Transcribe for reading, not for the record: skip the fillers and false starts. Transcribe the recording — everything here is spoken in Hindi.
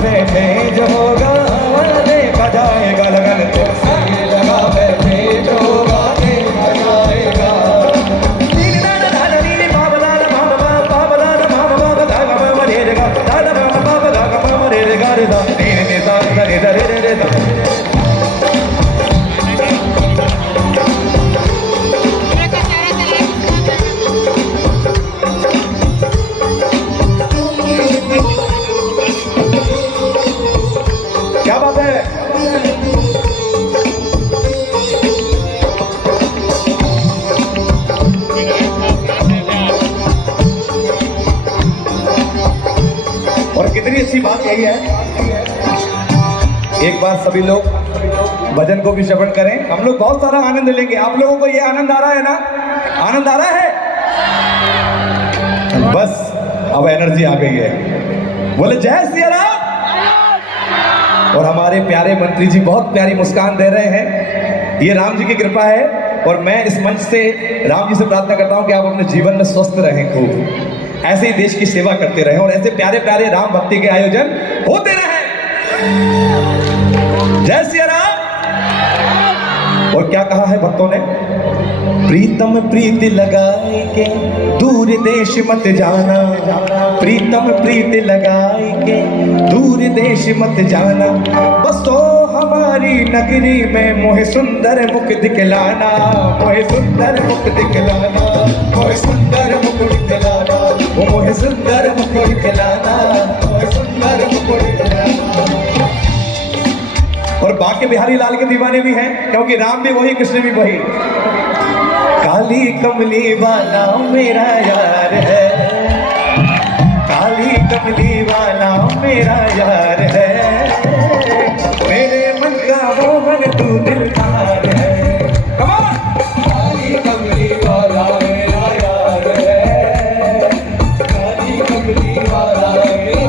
बैठे जो होगा देखा जाएगा, लगन तुझसे लगा बैठे जो होगा देखा जाएगा। नीनी दादा दादा नीनी बाबा दादा बाबा बाबा दादा बाबा बाबा दादा बाबा रे रे गा दादा बाबा बाबा दादा बाबा रे रे गा रे दा नीनी नी दा रे रे रे रे दा। क्या बात है? और कितनी अच्छी बात यही है, एक बार सभी लोग भजन को भी श्रवण करें, हम लोग बहुत सारा आनंद लेंगे। आप लोगों को ये आनंद आ रहा है ना? आनंद आ रहा है? बस अब एनर्जी आ गई है। बोले जय सिया राम। और हमारे प्यारे मंत्री जी बहुत प्यारी मुस्कान दे रहे हैं, ये राम जी की कृपा है। और मैं इस मंच से राम जी से प्रार्थना करता हूं कि आप अपने जीवन में स्वस्थ रहें, खूब ऐसे ही देश की सेवा करते रहें और ऐसे प्यारे प्यारे राम भक्ति के आयोजन होते रहें। जय सिया राम। और क्या कहा है भक्तों ने? प्रीतम प्रीति लगाए के दूर देश मत जाना, प्रीतम प्रीति लगाए के दूर देश मत जाना, बस तो हमारी नगरी में मोहे सुंदर मुख दिखलाना, मोहे सुंदर मुख दिखलाना, मोहे सुंदर मुख दिखलाना, वो मोहे सुंदर मुख दिखलाना, मोहे सुंदर मुख दिखलाना। और बाकी बिहारी लाल के दीवाने भी हैं, क्योंकि राम भी वही कृष्ण भी वही। काली कमली वाला मेरा यार है, काली कमली वाला मेरा यार है, मेरे मन का मोहन तू दिलदार है। काली कमली वाला मेरा यार है, काली कमली वाला मेरा